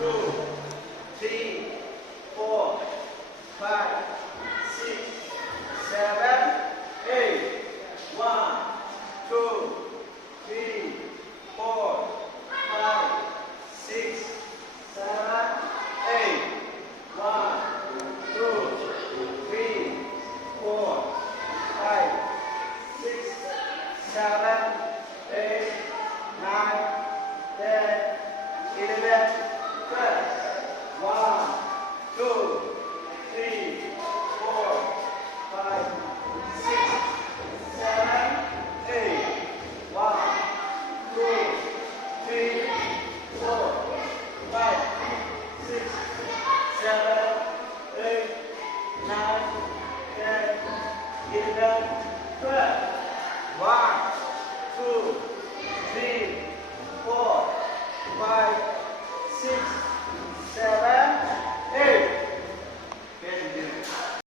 two, three, four, five, six, seven, eight. 1, 2, 3, 4, 5, 6, 7, 8. 1, 2, 3, 4, 5, 6, 7, 8, 9, 10, 11, 12. 1, 2,